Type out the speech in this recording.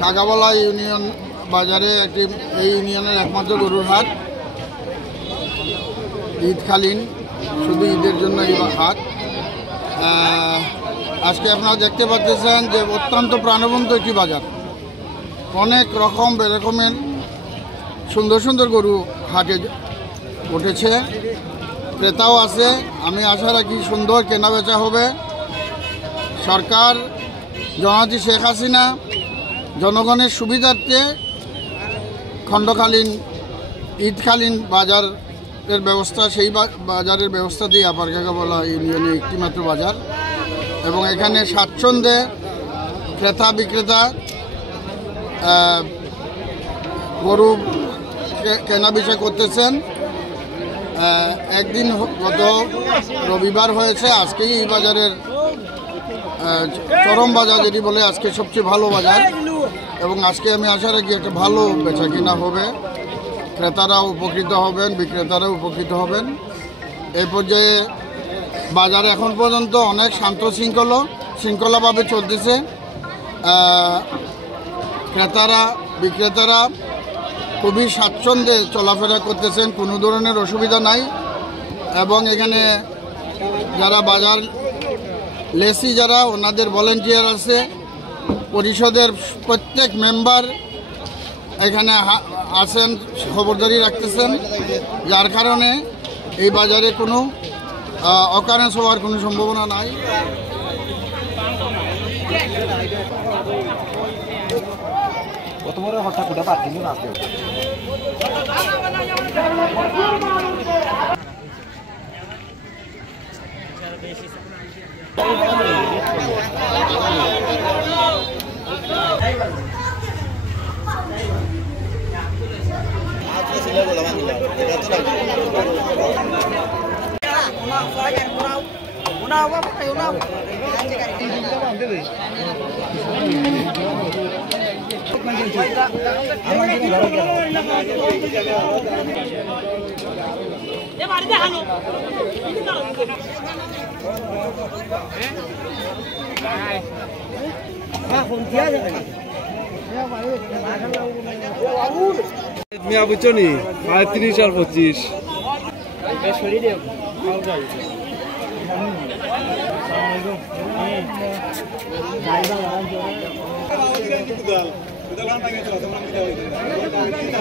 কাকাবলা union বাজারে একটি এই ইউনিয়নের একমাত্র গরুর হাট। ঈদকালীন শুধু ঈদের জন্য এই হাট। আজকে আপনারা দেখতে পাচ্ছেন যে অত্যন্ত প্রাণবন্ত একটি বাজার। অনেক রকম বেরকমের সুন্দর সুন্দর গরু হাটে উঠেছে, ক্রেতাও আছে। আমি আশা রাখি সুন্দর কেনাবেচা হবে। সরকার জননেত্রী শেখ হাসিনা জনগণের সুবিধার্থে খণ্ডকালীন ঈদকালীন বাজারের ব্যবস্থা, সেই বাজারের ব্যবস্থা দিয়ে আপার কাকাবলা ইউনিয়নে একটিমাত্র বাজার, এবং এখানে স্বাচ্ছন্দ্যে ক্রেতা বিক্রেতা গরু কেনাবেচা করতেছেন। একদিন গত রবিবার হয়েছে, আজকেই এই বাজারের চরম বাজার যেটি বলে, আজকে সবচেয়ে ভালো বাজার, এবং আজকে আমি আশা রাখি একটা ভালো বেচা কিনা হবে। ক্রেতারাও উপকৃত হবেন, বিক্রেতারাও উপকৃত হবেন। এই পর্যায়ে বাজার এখন পর্যন্ত অনেক শান্ত শৃঙ্খলাভাবে চলতেছে। ক্রেতারা বিক্রেতারা খুবই স্বাচ্ছন্দ্যে চলাফেরা করতেছেন, কোনো ধরনের অসুবিধা নাই। এবং এখানে যারা বাজার লেসি যারা ওনাদের ভলেন্টিয়ার আছে, পরিষদের প্রত্যেক মেম্বার এখানে আছেন, খবরদারি রাখতেছেন, যার কারণে এই বাজারে কোনো অকারেন্স হওয়ার কোনো সম্ভাবনা নাই। মিয়া বুঝছো নি ৩৫ আর ২৫ Kita